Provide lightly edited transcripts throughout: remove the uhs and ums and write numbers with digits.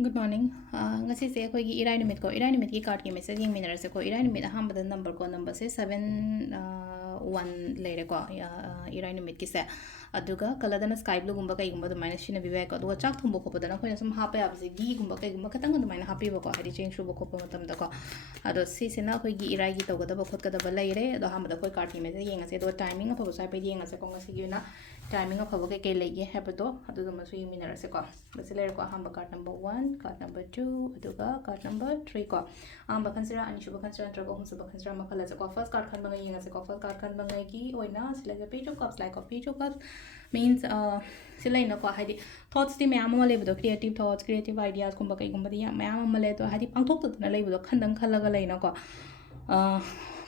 Good morning. Ngasigi se khoi gi irai numit ko irai numit ki card ki message yeng minara se ko irai numit aham bada number se 7 1 lere ko irai numit ki se aduga kaladana sky blue gumba kai gumba dumaina shina bibe ko aduga chak thumbo ko badana khoi sum hape abse gi gumba kai gumba katang dumaina happy ba ko hadi change shu ba ko matam da ko ado si sina khoi gi irai gi tawga da ba khot ka da ba laire ado aham bada khoi card ki message yeng ase do timing of ba sai pe yeng ase ko ngasigi na timing of ba kai lege hape to adu ma su yeng minara se ko base lere ko aham ba card number 1 card number 2 aduga card number 3 ko am ba consider ani shuba consider antra ko hum suba consider makhala se ko first card khan bangai yenga se ko first card khan bangai ki oina sila the page of cups like a page of cups means sila ina ko haidi thoughts ti mayam ma lebu do creative thoughts creative ideas kumba kai kumba di mayam ma le to haidi pangthok tu na lebu do khandang khalaga leina ko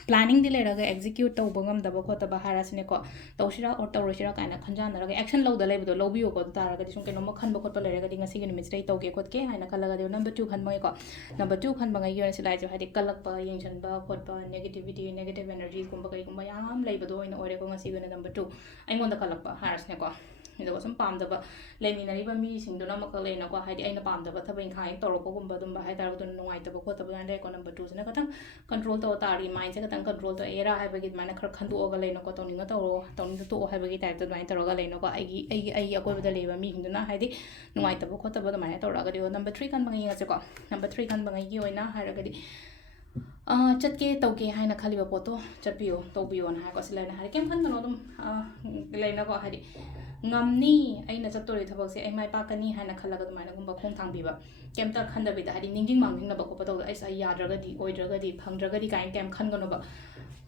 planning di leraga execute tau bangam da ba ko ta ba harasne ko tawshira or tawrosira kaina khanjan raga action law da lebu do lobby ko ta raga di sum ke no ma khan ba ko pa leraga di ngasi gi nimit stay tau ke kot ke haina khalaga de number 2 khan mai ko number 2 khan bangai yon silai jo hadi kalak pa yengchan ba khot pa negativity negative energies kumba kai kumba yam leiba do ina ore ko ngasi gi number 2 ai mon da kalak pa harasne ko ido sum pam da ba leminari ba mi sing do na ma ka le na ko hadi ai na pam da ba thabai khai toro ko gumba dum ba hai tar do nungai ta ba ko ta ba le ko number 2 sina katang control to tari mind se katang control to era hai ba gi mana khar khandu oga le na ko to ninga to to hai ba gi type to mai toro ga le na ko ai akoi ba da le ba mi hindu na hadi nungai ta ba ko ta ba da mai toro ga di number 3 kan bangi ga se ko number 3 kan bangi gi oina hai ra ga di चटके तौके हाइना खालिबा पोतो चटपियो तौबियो ना हाको सिलाइना हारि केम खन दम लेना को हारि ngamni aina chatori thabak se ai mai pa kani haina khalaga dumaina gumba khong thangbiba kemta khandabi da hadi ningjing mangjing na ba ko pataw ai sa yadraga di oidraga di phangdraga di kain kem khangono ba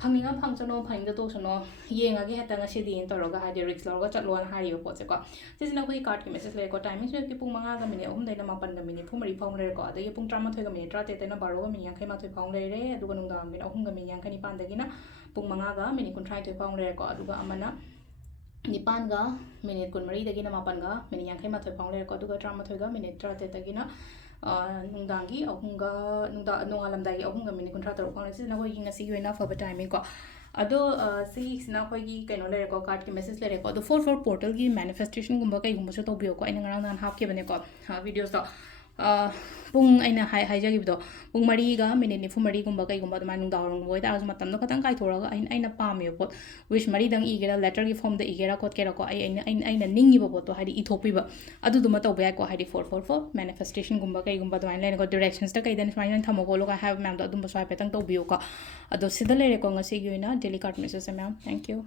phangninga phangchano phangda to sono yenga ge heta nga sidi en toroga hadi risk lorga chatlo an hari po che ko sisina ko card ki message le ko timing se ki pung manga ga mini 3 daina 8 ga mini phumari phong le ko ade pung 13 ga mini 13 daina 12 ga mini yankai phong le re aduga nungda mini 3 ga mini yankai ni pan dagina pung manga ga mini 30 phong le ko aduga amana nipan ga minute kun mari dagina mapan ga minute yang kai ma thoi phang le ko duga drama thoi ga minute tra te dagina nungdangi ahunga nungda nongalam dai ahunga minute kun tra tor phang le sina ko yinga si yoina for timing ko ado si sina ko gi kaino le ko card ki message le ko do 44 portal gi manifestation gumba kai gumba so to bio ko ina ngarang nan hap ke bane ko videos do pung aina hai jagi do pung mari ga minute ni fu mari gumba kai gumba ma nung da rong boi ta ma tam no katang kai thora ga aina pam yo pot wish mari dang igera letter gi form da igera kot kera ko aina ningi ba pot to hari ithopi ba adu duma to ba ko hari 444 manifestation gumba kai gumba do line ko directions ta kai dan smile thamo ko lo ga have ma'am do dum ba swai petang to bio ko ado sidale ko ngasi gi na daily card message ma'am thank you